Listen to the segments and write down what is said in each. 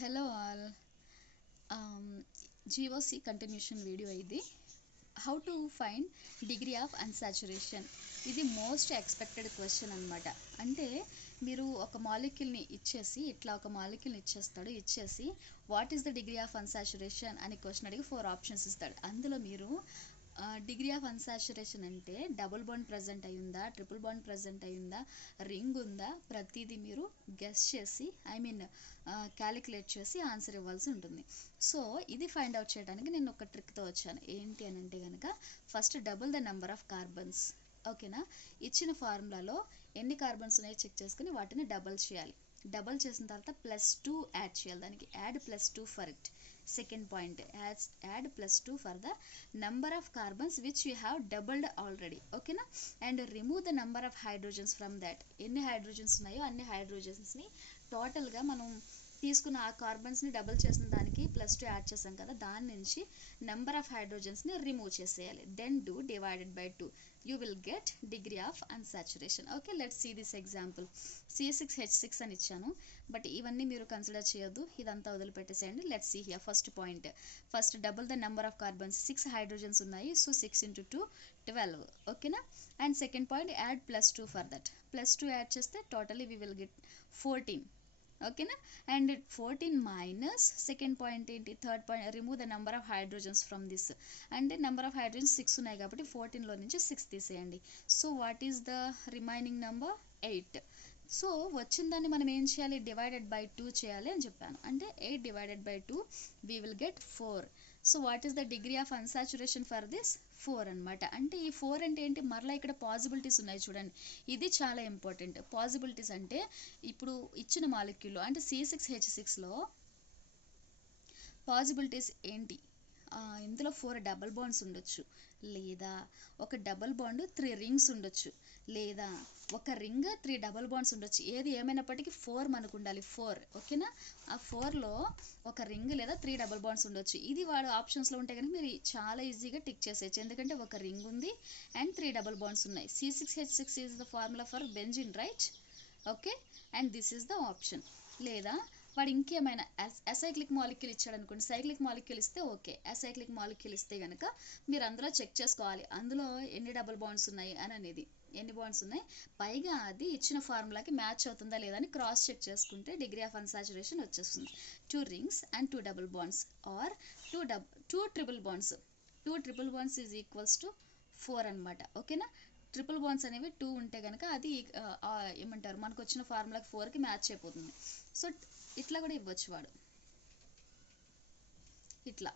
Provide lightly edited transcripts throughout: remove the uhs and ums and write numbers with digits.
Hello all. GOC continuation video ఇది. How to find degree of unsaturation. ఇది most expected question అనమాట. అంటే మీరు ఒక మాలిక్యూల్ని ఇచ్చేసి ఇట్లా ఒక మాలిక్యూల్ని ఇచ్చేసి what is the degree of unsaturation అని క్వశ్చన్ అడిగి 4 ఆప్షన్స్ ఇస్తాడు. అందులో మీరు డిగ్రీ ఆఫ్ అన్సాచురేషన్ అంటే డబుల్ బాండ్ ప్రజెంట్ అయ్యిందా, ట్రిపుల్ బాండ్ ప్రజెంట్ అయ్యిందా, రింగ్ ఉందా, ప్రతిదీ మీరు గెస్ చేసి క్యాలిక్యులేట్ చేసి ఆన్సర్ ఇవ్వాల్సి ఉంటుంది. సో ఇది ఫైండ్ అవుట్ చేయడానికి నేను ఒక ట్రిక్తో వచ్చాను. ఏంటి అని అంటే కనుక first double the number of carbons. ఓకేనా, ఇచ్చిన ఫార్ములాలో ఎన్ని కార్బన్స్ ఉన్నాయో చెక్ చేసుకుని వాటిని డబల్ చేయాలి. డబల్ చేసిన తర్వాత +2 యాడ్ చేయాలి. దానికి add +2 for it. Second point, add +2 for the number of carbons which you have doubled already. ఓకేనా, and remove the number of hydrogens from that. ఎన్ని హైడ్రోజన్స్ ఉన్నాయో అన్ని హైడ్రోజన్స్ని టోటల్గా మనం తీసుకున్న ఆ కార్బన్స్ని డబుల్ చేసిన దానికి +2 యాడ్ చేసాం కదా, దాని నుంచి నెంబర్ ఆఫ్ హైడ్రోజన్స్ని రిమూవ్ చేసేయాలి. Then do divided by 2. You will get degree of unsaturation. Okay, let's see this example. C6H6 అని ఇచ్చాను, బట్ ఇవన్నీ మీరు కన్సిడర్ చేయొద్దు, ఇదంతా వదిలిపెట్టేసేయండి. Let's see here. First point, first double the number of carbons. 6 hydrogens ఉన్నాయి, so 6 × 2 12. ఓకేనా, and second point add +2 for that. +2 add చేస్తే టోటలీ వీ విల్ గెట్ 14. ఓకేనా, అండ్ 14 మైనస్ సెకండ్ పాయింట్ ఏంటి, third point remove the number of hydrogens from this. అంటే number of hydrogens 6 ఉన్నాయి కాబట్టి 14లో నుంచి 6 తీసేయండి. So what is the remaining number? 8. So వచ్చిన దాన్ని మనం ఏం చేయాలి, డివైడెడ్ బై 2 చేయాలి అని చెప్పాను. అంటే 8 divided by 2 we will get 4. So what is the degree of unsaturation for this? 4 అనమాట. అంటే ఈ 4 అంటే ఏంటి, మరలా ఇక్కడ పాసిబిలిటీస్ ఉన్నాయి చూడండి, ఇది చాలా ఇంపార్టెంట్. పాసిబిలిటీస్ అంటే ఇప్పుడు ఇచ్చిన మాలిక్యూల్లో అంటే C6H6లో పాసిబిలిటీస్ ఏంటి, ఇందులో 4 డబుల్ బాండ్స్ ఉండొచ్చు, లేదా ఒక డబుల్ బాండ్ 3 రింగ్స్ ఉండొచ్చు, లేదా ఒక రింగ్ 3 డబుల్ బాండ్స్ ఉండొచ్చు. ఏది ఏమైనప్పటికీ 4 మనకు ఉండాలి. 4. ఓకేనా, ఆ 4లో ఒక రింగ్ లేదా 3 డబుల్ బాండ్స్ ఉండొచ్చు. ఇది వాడు ఆప్షన్స్లో ఉంటే కనుక మీరు చాలా ఈజీగా టిక్ చేసేయచ్చు, ఎందుకంటే ఒక రింగ్ ఉంది అండ్ 3 డబుల్ బాండ్స్ ఉన్నాయి. C6H6 is the formula for benzene, right? Okay, and this is the option. లేదా వాడు ఇంకేమైనా అసైక్లిక్ మాలిక్యూల్ ఇచ్చాడు అనుకోండి, సైక్లిక్ మాలిక్యూల్ ఇస్తే ఓకే. అసైక్లిక్ మాలిక్యూల్ ఇస్తే కనుక మీరు అందులో చెక్ చేసుకోవాలి అందులో ఎన్ని డబుల్ బాండ్స్ ఉన్నాయి అని అనేది, ఎన్ని బాండ్స్ ఉన్నాయి, పైగా అది ఇచ్చిన ఫార్ములాకి మ్యాచ్ అవుతుందా లేదా అని క్రాస్ చెక్ చేసుకుంటే డిగ్రీ ఆఫ్ అన్సాచురేషన్ వచ్చేస్తుంది. 2 rings and 2 double bonds or 2 triple bonds. 2 triple bonds is equals to 4 అనమాట. ఓకేనా, ట్రిపుల్ బాండ్స్ అనేవి 2 ఉంటే కనుక అది ఏమంటారు, మనకు వచ్చిన ఫార్ములాకి 4కి మ్యాచ్ అయిపోతుంది. సో ఇట్లా కూడా ఇవ్వచ్చు వాడు, ఇట్లా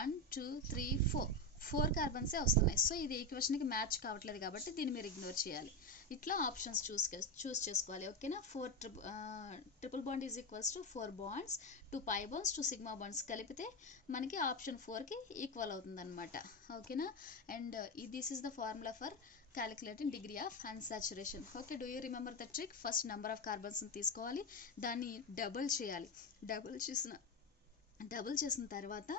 1 2 3 4 కార్బన్సే వస్తున్నాయి. సో ఇది ఈక్వేషన్కి మ్యాచ్ కావట్లేదు కాబట్టి దీన్ని మీరు ఇగ్నోర్ చేయాలి. ఇట్లా ఆప్షన్స్ చూస్ చేసుకోవాలి. ఓకేనా, 4 triple bond is equals to 4 bonds, 2 pi bonds, 2 sigma bonds కలిపితే మనకి ఆప్షన్ 4కి ఈక్వల్ అవుతుంది అనమాట. ఓకేనా, and this is the formula for calculating degree of unsaturation. Okay, do you remember the trick? First number of కార్బన్స్ని తీసుకోవాలి, దాన్ని double చేయాలి. డబుల్ చేసిన తర్వాత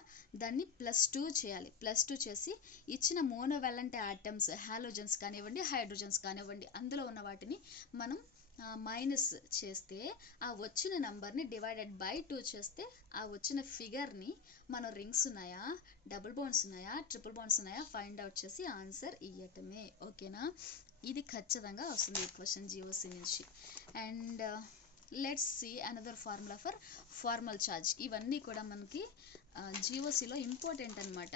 దాన్ని +2 చేయాలి. +2 చేసి ఇచ్చిన మోనోవాలెంట్ ఆటమ్స్, హాలోజన్స్ కానివ్వండి, హైడ్రోజన్స్ కానివ్వండి, అందులో ఉన్న వాటిని మనం మైనస్ చేస్తే ఆ వచ్చిన నెంబర్ని డివైడెడ్ బై 2 చేస్తే ఆ వచ్చిన ఫిగర్ని మనం రింగ్స్ ఉన్నాయా, డబుల్ బాండ్స్ ఉన్నాయా, ట్రిపుల్ బాండ్స్ ఉన్నాయా ఫైండ్ అవుట్ చేసి ఆన్సర్ ఇవ్వటమే. ఓకేనా, ఇది ఖచ్చితంగా వస్తుంది ఈ క్వశ్చన్ జిఓసి నుంచి. And let's see another formula for formal charge. ఇవన్నీ కూడా మనకి జిఓసిలో ఇంపార్టెంట్ అనమాట.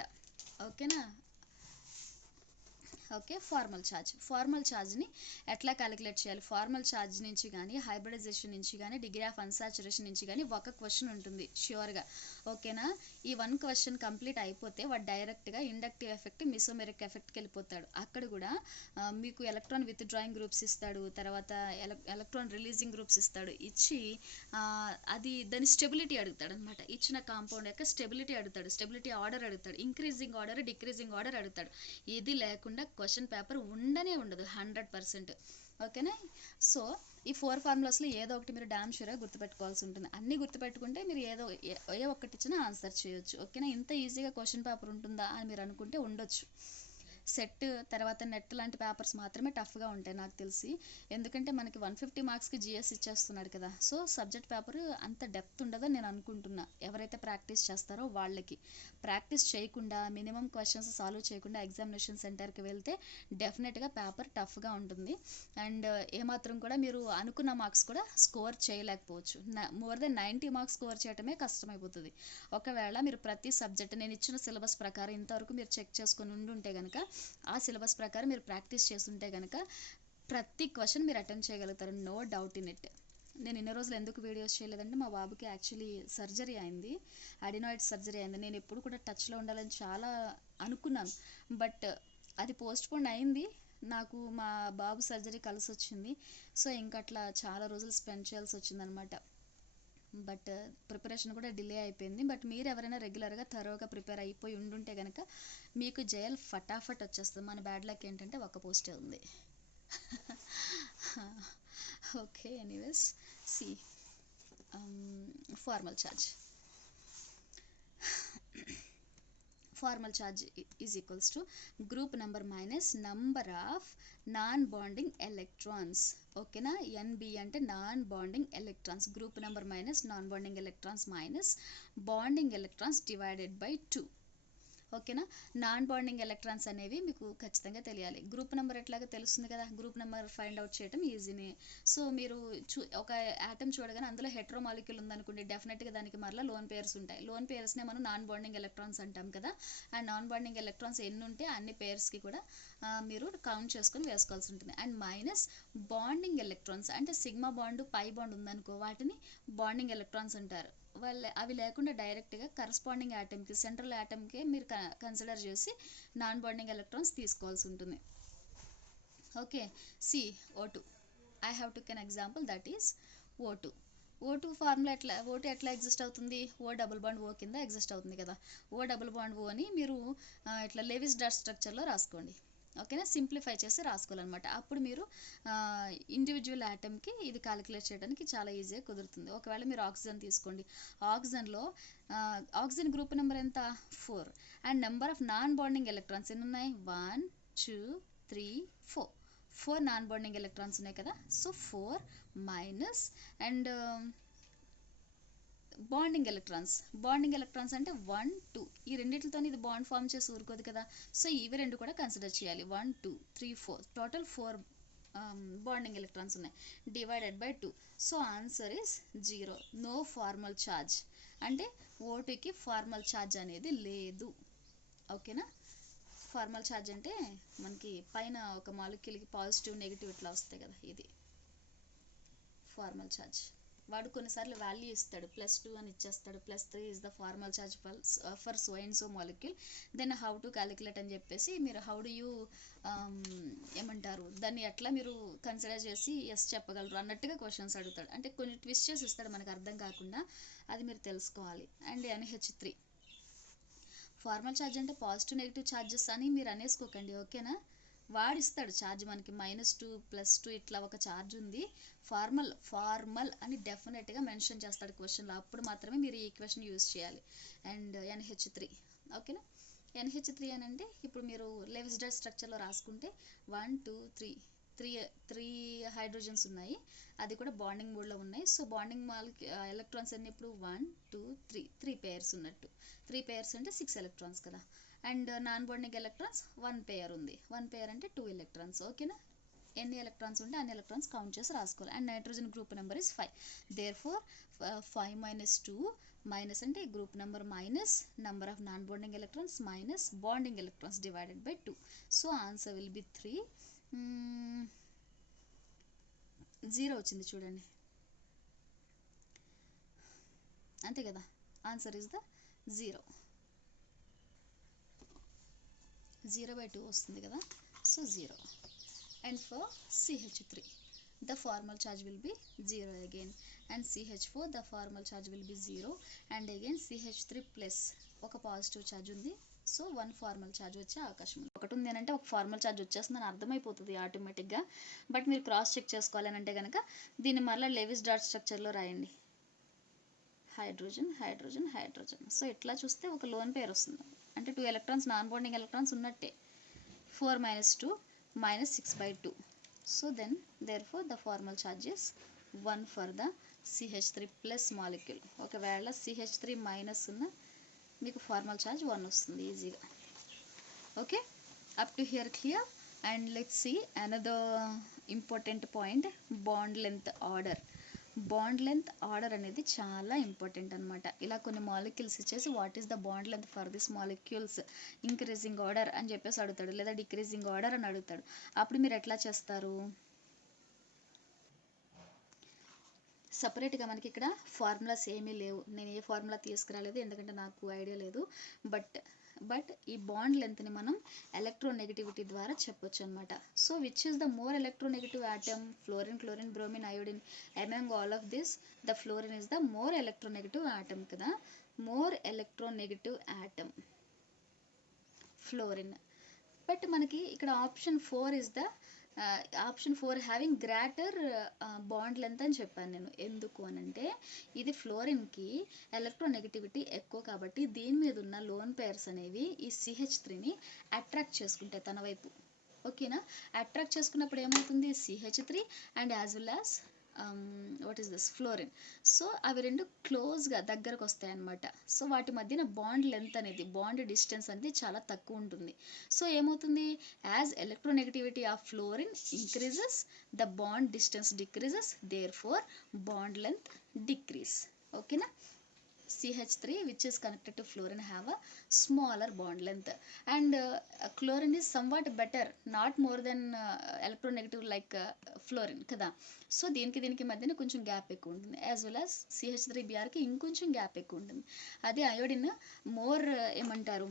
ఓకేనా, ఓకే, ఫార్మల్ ఛార్జ్ని ఎట్లా క్యాలిక్యులేట్ చేయాలి? ఫార్మల్ ఛార్జ్ నుంచి కానీ, హైబ్రిడైజేషన్ నుంచి కానీ, డిగ్రీ ఆఫ్ అన్సాచురేషన్ నుంచి కానీ ఒక క్వశ్చన్ ఉంటుంది ష్యూర్గా. ఓకేనా, ఈ 1 క్వశ్చన్ కంప్లీట్ అయిపోతే వాడు డైరెక్ట్గా ఇండక్టివ్ ఎఫెక్ట్, మిసోమెరిక్ ఎఫెక్ట్కి వెళ్ళిపోతాడు. అక్కడ కూడా మీకు ఎలక్ట్రాన్ విత్ డ్రాయింగ్ గ్రూప్స్ ఇస్తాడు, తర్వాత ఎలక్ట్రాన్ రిలీజింగ్ గ్రూప్స్ ఇస్తాడు. ఇచ్చి అది దాని స్టెబిలిటీ అడుగుతాడు అనమాట. ఇచ్చిన కాంపౌండ్ యొక్క స్టెబిలిటీ అడుగుతాడు, స్టెబిలిటీ ఆర్డర్ అడుగుతాడు, ఇంక్రీజింగ్ ఆర్డర్, డిక్రీజింగ్ ఆర్డర్ అడుగుతాడు. ఇది లేకుండా క్వశ్చన్ పేపర్ ఉండనే ఉండదు 100%. ఓకేనా, సో ఈ 4 ఫార్ములాస్లో ఏదో ఒకటి మీరు డామ్ షూర్గా గుర్తుపెట్టుకోవాల్సి ఉంటుంది. అన్నీ గుర్తుపెట్టుకుంటే మీరు ఏ ఒక్కటి ఇచ్చినా ఆన్సర్ చేయొచ్చు. ఓకేనా, ఇంత ఈజీగా క్వశ్చన్ పేపర్ ఉంటుందా అని మీరు అనుకుంటే ఉండొచ్చు. సెట్ తర్వాత నెట్ లాంటి పేపర్స్ మాత్రమే టఫ్గా ఉంటాయి నాకు తెలిసి. ఎందుకంటే మనకి 150 మార్క్స్కి జిఎస్ ఇచ్చేస్తున్నాడు కదా. సో సబ్జెక్ట్ పేపర్ అంత డెప్త్ ఉండదని నేను అనుకుంటున్నా. ఎవరైతే ప్రాక్టీస్ చేస్తారో వాళ్ళకి. ప్రాక్టీస్ చేయకుండా మినిమం క్వశ్చన్స్ సాల్వ్ చేయకుండా ఎగ్జామినేషన్ సెంటర్కి వెళ్తే డెఫినెట్గా పేపర్ టఫ్గా ఉంటుంది. అండ్ ఏమాత్రం కూడా మీరు అనుకున్న మార్క్స్ కూడా స్కోర్ చేయలేకపోవచ్చు. మోర్ దెన్ 90 మార్క్స్ స్కోర్ చేయడమే కష్టమైపోతుంది. ఒకవేళ మీరు ప్రతి సబ్జెక్ట్ నేను ఇచ్చిన సిలబస్ ప్రకారం ఇంతవరకు మీరు చెక్ చేసుకొని ఉండుంటే కనుక, ఆ సిలబస్ ప్రకారం మీరు ప్రాక్టీస్ చేస్తుంటే కనుక ప్రతి క్వశ్చన్ మీరు అటెంప్ట్ చేయగలుగుతారు. No doubt in it. నేను ఇన్ని రోజులు ఎందుకు వీడియోస్ చేయలేదంటే మా బాబుకి యాక్చువల్లీ సర్జరీ అయింది, అడినాయిడ్ సర్జరీ అయింది. నేను ఎప్పుడు కూడా టచ్లో ఉండాలని చాలా అనుకున్నాను, బట్ అది పోస్ట్పోన్ అయింది. నాకు మా బాబు సర్జరీ కలిసి వచ్చింది. సో ఇంకా అట్లా చాలా రోజులు స్పెండ్ చేయాల్సి వచ్చిందనమాట. బట్ ప్రిపరేషన్ కూడా డిలే అయిపోయింది. బట్ మీరు ఎవరైనా రెగ్యులర్గా థరోగా ప్రిపేర్ అయిపోయి ఉండుంటే కనుక మీకు జేఎల్ ఫటాఫట్ వచ్చేస్తుంది. మన బ్యాడ్ లక్ ఏంటంటే ఒక పోస్టే ఉంది. Okay, anyways see formal charge. Formal charge is equals to group number minus number of non-bonding electrons. ఓకేనా. NB అంటే non bonding electrons. Group number minus non bonding electrons minus bonding electrons divided by 2. ఓకేనా. Non bonding electrons అనేవి మీకు ఖచ్చితంగా తెలియాలి. Group number ఎట్లాగా తెలుస్తుంది కదా. గ్రూప్ నెంబర్ ఫైండ్ అవుట్ చేయడం ఈజీనే. సో మీరు ఒక యాటమ్ చూడగానే అందులో హెట్రో మాలిక్యూల్ ఉందనుకోండి, డెఫినెట్గా దానికి మరలా లోన్ పేర్స్ ఉంటాయి. లోన్ పేర్స్నే మనం నాన్ బాండింగ్ ఎలక్ట్రాన్స్ అంటాం కదా. అండ్ నాన్ బాండింగ్ ఎలక్ట్రాన్స్ ఎన్ని ఉంటే అన్ని పేర్స్కి కూడా మీరు కౌంట్ చేసుకొని వేసుకోవాల్సి ఉంటుంది. అండ్ మైనస్ బాండింగ్ ఎలక్ట్రాన్స్ అంటే సిగ్మా బాండ్ పై బాండ్ ఉందనుకో, వాటిని బాండింగ్ ఎలక్ట్రాన్స్ అంటారు. అవి లేకుండా డైరెక్ట్గా కరస్పాండింగ్ యాటమ్కి, సెంట్రల్ యాటమ్కి మీరు కన్సిడర్ చేసి నాన్ బాండింగ్ ఎలక్ట్రాన్స్ తీసుకోవాల్సి ఉంటుంది. Okay. See O2. I have took an example, that is O2. O2 formula O2 ఎట్లా ఎగ్జిస్ట్ అవుతుంది? O డబుల్ బాండ్ O కింద ఎగ్జిస్ట్ అవుతుంది కదా. O డబుల్ బాండ్ O అని మీరు ఇట్లా లెవిస్ డాట్ స్ట్రక్చర్లో రాసుకోండి. ఓకేనా. సింప్లిఫై చేసి రాసుకోవాలన్నమాట. అప్పుడు మీరు ఇండివిజువల్ యాటమ్కి ఇది క్యాలిక్యులేట్ చేయడానికి చాలా ఈజీగా కుదురుతుంది. ఒకవేళ మీరు ఆక్సిజన్ తీసుకోండి. ఆక్సిజన్లో ఆక్సిజన్ గ్రూప్ నెంబర్ ఎంత? 4. And number of non bonding electrons ఎన్ని ఉన్నాయి? 1 2 3 4. 4 నాన్ బాండింగ్ ఎలక్ట్రాన్స్ ఉన్నాయి కదా. So 4 minus and bonding electrons అంటే 1 2. ఈ రెండింటితో ఇది బాండ్ ఫామ్ చేసి ఊరుకోదు కదా. సో ఇవి రెండు కూడా కన్సిడర్ చేయాలి. 1 2 3 4 టోటల్ 4 బాండింగ్ ఎలక్ట్రాన్స్ ఉన్నాయి. Divided by 2. So answer is 0. No formal charge. అంటే O2కి ఫార్మల్ ఛార్జ్ అనేది లేదు. ఓకేనా. ఫార్మల్ ఛార్జ్ అంటే మనకి పైన ఒక మాలిక్యూల్కి పాజిటివ్ నెగిటివ్ ఇట్లా వస్తాయి కదా, ఇది ఫార్మల్ ఛార్జ్. వాడు కొన్నిసార్లు వాల్యూ ఇస్తాడు, +2 అని ఇచ్చేస్తాడు. +3 is the formal charge for so and so molecule. Then how to calculate అని చెప్పేసి మీరు హౌ డు యూ ఏమంటారు దాన్ని ఎట్లా మీరు కన్సిడర్ చేసి ఎస్ చెప్పగలరు అన్నట్టుగా క్వశ్చన్స్ అడుగుతాడు. అంటే కొన్ని ట్విస్ట్ చేసి ఇస్తాడు మనకు అర్థం కాకుండా, అది మీరు తెలుసుకోవాలి. అండ్ NH3 ఫార్మల్ ఛార్జ్ అంటే పాజిటివ్ నెగిటివ్ ఛార్జెస్ అని మీరు అనేసుకోకండి. ఓకేనా. వాడిస్తాడు ఛార్జ్ మనకి -2 +2 ఇట్లా ఒక ఛార్జ్ ఉంది, ఫార్మల్ అని డెఫినెట్గా మెన్షన్ చేస్తాడు క్వశ్చన్లో. అప్పుడు మాత్రమే మీరు ఈ ఈక్వేషన్ యూజ్ చేయాలి. And NH3. ఓకేనా. NH3 అని అంటే ఇప్పుడు మీరు లెవిస్ డాట్ స్ట్రక్చర్లో రాసుకుంటే 1 2 3 హైడ్రోజన్స్ ఉన్నాయి. అది కూడా బాండింగ్ మోడ్లో ఉన్నాయి. సో బాండింగ్ ఎలక్ట్రాన్స్ అన్ని ఇప్పుడు 1 2 3 పేర్స్ ఉన్నట్టు. 3 పేర్స్ అంటే 6 ఎలక్ట్రాన్స్ కదా. అండ్ నాన్ బాండింగ్ ఎలక్ట్రాన్స్ 1 పేర్ ఉంది. 1 పేర్ అంటే 2 ఎలక్ట్రాన్స్. ఓకేనా. ఎన్ని ఎలక్ట్రాన్స్ ఉంటే అన్ని ఎలక్ట్రాన్స్ కౌంట్ చేసి రాసుకోవాలి. And nitrogen group number is 5. Therefore 5 - 2 minus అంటే group number minus number of non bonding electrons minus bonding electrons divided by 2. So answer will be 3. 0 వచ్చింది చూడండి, అంతే కదా. Answer is the 0. 0/2 వస్తుంది కదా. So 0. And for CH3 the formal charge will be 0 again, and CH4 the formal charge will be 0, and again CH3 plus ఒక positive charge ఉంది. So 1 formal charge వచ్చే అవకాశం ఉంది. ఒకటి ఉంది అంటే ఒక ఫార్మల్ ఛార్జ్ వచ్చేస్తుందని అర్థమైపోతుంది ఆటోమేటిక్గా. బట్ మీరు క్రాస్ చెక్ చేసుకోవాలి అని అంటే కనుక దీన్ని మళ్ళీ లెవిస్ డాట్ స్ట్రక్చర్లో రాయండి. Hydrogen hydrogen hydrogen. సో ఇట్లా చూస్తే ఒక లోన్ పేర్ వస్తుంది. అంటే 2 ఎలక్ట్రాన్స్ నాన్ బాండింగ్ ఎలక్ట్రాన్స్ ఉన్నట్టే. 4 minus 2 minus 6/2. So then therefore the formal charge is 1 for the CH3 plus molecule. ఒకవేళ CH3 మైనస్ ఉన్న మీకు ఫార్మల్ ఛార్జ్ 1 వస్తుంది ఈజీగా. Okay, up to here clear. And let's see another important point, bond length order. Bond length order అనేది చాలా important అనమాట. ఇలా కొన్ని మాలిక్యూల్స్ ఇచ్చేసి what is the bond length for this molecules, increasing order అని చెప్పేసి అడుగుతాడు, లేదా డిక్రీజింగ్ ఆర్డర్ అని అడుగుతాడు. అప్పుడు మీరు ఎట్లా చేస్తారు? సపరేట్గా మనకి ఇక్కడ ఫార్ములాస్ ఏమీ లేవు, నేను ఏ ఫార్ములా తీసుకురాలేదు ఎందుకంటే నాకు ఐడియా లేదు. బట్ ఈ బాండ్ లెంత్ని మనం ఎలక్ట్రోనెగటివిటీ ద్వారా చెప్పొచ్చు అనమాట. So which is the more electronegative atom? Fluorine, chlorine, bromine, iodine. Among all of this the fluorine is the more electronegative atom కదా. More electronegative atom fluorine. But మనకి ఇక్కడ option 4 is the option 4 having greater bond length అని చెప్పాను నేను. ఎందుకు అనంటే ఇది ఫ్లోరిన్కి electronegativity ఎక్కువ కాబట్టి దీని మీద ఉన్న లోన్ పేర్స్ అనేవి ఈ CH3ని అట్రాక్ట్ చేసుకుంటాయి తన వైపు. ఓకేనా? అట్రాక్ట్ చేసుకున్నప్పుడు ఏమవుతుంది? CH3 and as well as what is this fluorine. So అవి రెండు క్లోజ్గా దగ్గరకు వస్తాయి అన్నమాట. సో వాటి మధ్యన బాండ్ లెంత్ అనేది, బాండ్ డిస్టెన్స్ అనేది చాలా తక్కువ ఉంటుంది. సో ఏమవుతుంది? As electronegativity of fluorine increases, the bond distance decreases, therefore bond length decrease. ఓకేనా? CH3 which is connected to fluorine have a smaller bond length, and chlorine is somewhat better, not more than electronegative like fluorine కదా. So దీనికి మధ్యన కొంచెం gap ఎక్కువ ఉంటుంది. As well as CH3Brకి ఇంకొంచెం gap ఎక్కువ ఉంటుంది. అదే అయోడిన్ మోర్ ఏమంటారు,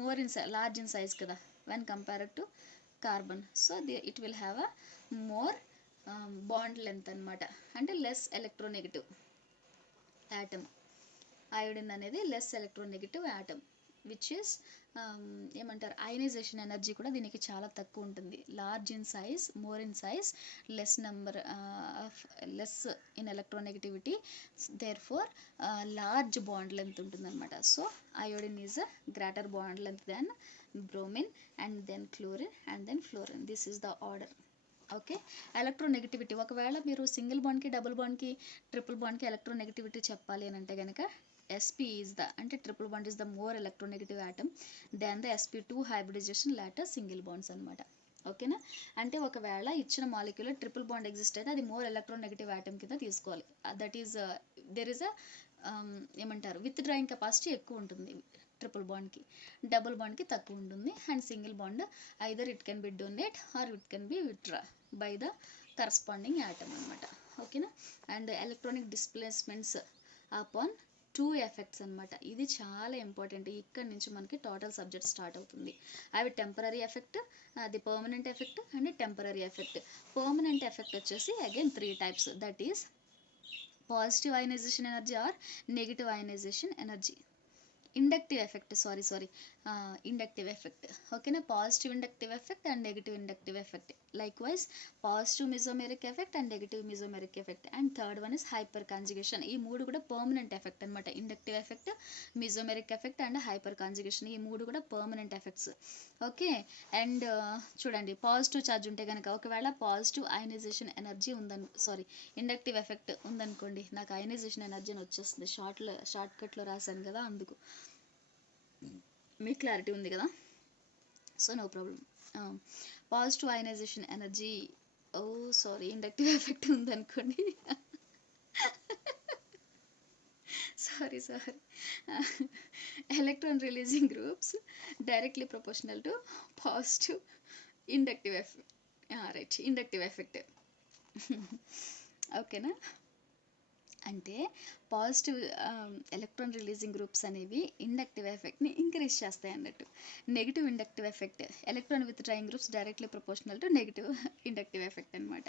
more in large in size కదా when compared to carbon. So it will have a more bond length అనమాట, అంటే లెస్ ఎలక్ట్రోనెగటివ్ యాటమ్. అయోడిన్ అనేది less electronegative atom which is ఏమంటారు, అయనైజేషన్ ఎనర్జీ కూడా దీనికి చాలా తక్కువ ఉంటుంది. Large in size, more in size, less number less in electronegativity, therefore large bond length ఉంటుంది అనమాట. So iodine is a greater bond length then bromine and then chlorine and then fluorine. This is the order. Okay, electronegativity ఒకవేళ మీరు single బాండ్కి, double బాండ్కి, triple బాండ్కి electronegativity చెప్పాలి అని అంటే కనుక sp is the, అంటే triple bond is the more electronegative atom than the sp2 hybridization later single bonds అనమాట. ఓకేనా? అంటే ఒకవేళ ఇచ్చిన మాలిక్యూల్ ట్రిపుల్ బాండ్ ఎగ్జిస్ట్ అయితే అది మోర్ ఎలక్ట్రోనెగటివ్ ఆటమ్ కింద తీసుకోవాలి. That is there is a ఏమంటారు, విత్ డ్రాయింగ్ కెపాసిటీ ఎక్కువ ఉంటుంది ట్రిపుల్ బాండ్కి, డబుల్ బాండ్కి తక్కువ ఉంటుంది. And single bond either it can be donate or it can be withdraw by the corresponding atom అనమాట. ఓకేనా? And electronic displacements upon 2 effects అనమాట. ఇది చాలా ఇంపార్టెంట్. ఇక్కడ నుంచి మనకి టోటల్ సబ్జెక్ట్ స్టార్ట్ అవుతుంది. అవి టెంపరీ ఎఫెక్ట్, అది permanent effect and temporary effect. Permanent effect వచ్చేసి again 3 types, that is positive ionisation energy or negative ionisation energy. Inductive effect inductive effect. ఓకేనా? Positive inductive effect and negative inductive effect. Likewise positive mesomeric effect and negative mesomeric effect. And third one is hyperconjugation. ఈ మూడు కూడా permanent effect అనమాట. Inductive effect, mesomeric effect and hyperconjugation, ఈ మూడు కూడా permanent effects. Okay, and చూడండి, positive charge ఉంటే కనుక ఒకవేళ positive ionisation energy inductive effect ఉందనుకోండి, నాకు అయనైజేషన్ ఎనర్జీ అని వచ్చేస్తుంది, షార్ట్ కట్లో రాశాను కదా అందుకు. మీకు క్లారిటీ ఉంది కదా? So no problem. Positive ionisation energy, inductive effect ఉందనుకోండి, sorry electron releasing groups directly proportional to positive inductive effect. Right, inductive effect. ఓకేనా? అంటే పాజిటివ్ ఎలక్ట్రాన్ రిలీజింగ్ గ్రూప్స్ అనేవి ఇండక్టివ్ ఎఫెక్ట్ని ఇంక్రీజ్ చేస్తాయి అన్నట్టు. Negative inductive effect, electron withdrawing groups directly proportional to negative inductive effect అనమాట.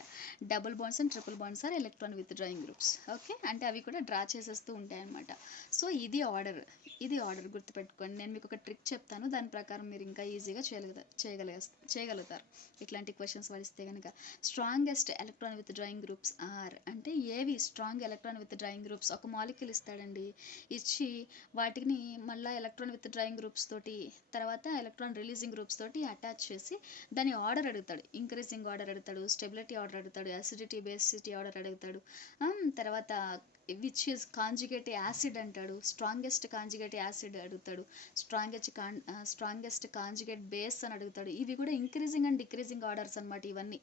Double bonds and triple bonds are electron withdrawing groups. Okay, అంటే అవి కూడా డ్రా చేసేస్తూ ఉంటాయి అనమాట. సో ఇది ఆర్డర్ గుర్తుపెట్టుకోండి. నేను మీకు ఒక ట్రిక్ చెప్తాను, దాని ప్రకారం మీరు ఇంకా ఈజీగా చేయగలుగుతారు ఇట్లాంటి క్వశ్చన్స్ వడిస్తే కనుక. Strongest electron withdrawing groups are అంటే ఏవి స్ట్రాంగ్ ఎలక్ట్రాన్ విత్డ్రాయింగ్ గ్రూప్స్. ఒక మాలిక్యూల్ ఇస్తాడండి, ఇచ్చి వాటిని మళ్ళీ ఎలక్ట్రాన్ విత్డ్రాయింగ్ గ్రూప్స్ తోటి తర్వాత ఎలక్ట్రాన్ రిలీజింగ్ గ్రూప్స్ తోటి అటాచ్ చేసి దాని ఆర్డర్ అడుగుతాడు. ఇంక్రీజింగ్ ఆర్డర్ అడుగుతాడు, స్టెబిలిటీ ఆర్డర్ అడుగుతాడు, అసిడిటీ బేసిటీ ఆర్డర్ అడుగుతాడు. తర్వాత విచ్ ఈజ్ కాంజుగేట్ యాసిడ్ అంటాడు, స్ట్రాంగెస్ట్ కాంజుగేట్ యాసిడ్ అడుగుతాడు, స్ట్రాంగెస్ట్ కాంజుగేట్ బేస్ అని అడుగుతాడు. ఇవి కూడా ఇంక్రీజింగ్ అండ్ డిక్రీజింగ్ ఆర్డర్స్ అనమాట. ఇవన్నీ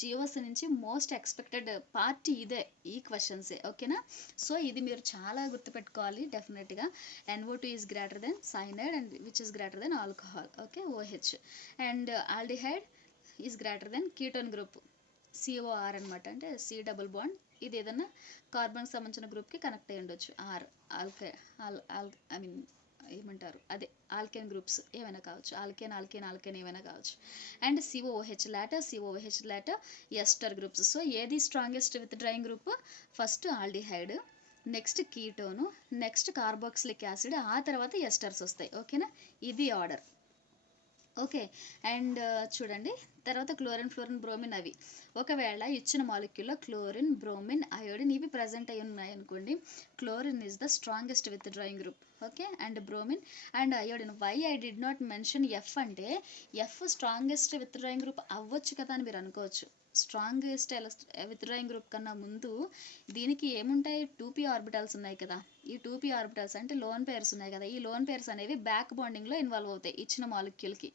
జియోస్ నుంచి మోస్ట్ ఎక్స్పెక్టెడ్ పార్ట్ ఇదే, ఈ క్వశ్చన్సే. ఓకేనా? సో ఇది మీరు చాలా గుర్తుపెట్టుకోవాలి డెఫినెట్గా. NO2 is greater then cyanide and which is greater than alcohol. Okay, OH. And aldehyde is greater then ketone group, COR అనమాట. అంటే C డబుల్ బాండ్. ఇది ఏదన్నా కార్బన్కి సంబంధించిన గ్రూప్కి కనెక్ట్ అయ్యి ఉండొచ్చు. ఐ మీన్ ఏమంటారు, అదే ఆల్కేన్ గ్రూప్స్ ఏమైనా కావచ్చు, ఆల్కేన్ ఏమైనా కావచ్చు. And COOH later ester groups. So ఏది strongest withdrawing group? First aldehyde, next ketone, next carboxylic acid, ఆ తర్వాత ఎస్టర్స్ వస్తాయి. ఓకేనా? ఇది ఆర్డర్. ఓకే. అండ్ చూడండి, తర్వాత క్లోరిన్, ఫ్లోరిన్, బ్రోమిన్. అవి ఒకవేళ ఇచ్చిన మాలిక్యూల్లో క్లోరిన్, బ్రోమిన్, అయోడిన్ ఇవి ప్రజెంట్ అయి ఉన్నాయి అనుకోండి, chlorine is the strongest withdrawing group. Okay. And bromine and iodine. Why I did not mention F అంటే F స్ట్రాంగెస్ట్ విత్డ్రాయింగ్ గ్రూప్ అవ్వచ్చు కదా అని మీరు అనుకోవచ్చు. స్ట్రాంగెస్ట్ విత్డ్రాయింగ్ గ్రూప్ కన్నా ముందు దీనికి ఏముంటాయి? 2p ఆర్బిటల్స్ ఉన్నాయి కదా. ఈ 2p ఆర్బిటల్స్ అంటే లోన్ పేర్స్ ఉన్నాయి కదా. ఈ లోన్ పేర్స్ అనేవి బ్యాక్ బాండింగ్లో ఇన్వాల్వ్ అవుతాయి ఇచ్చిన మాలిక్యూల్కి.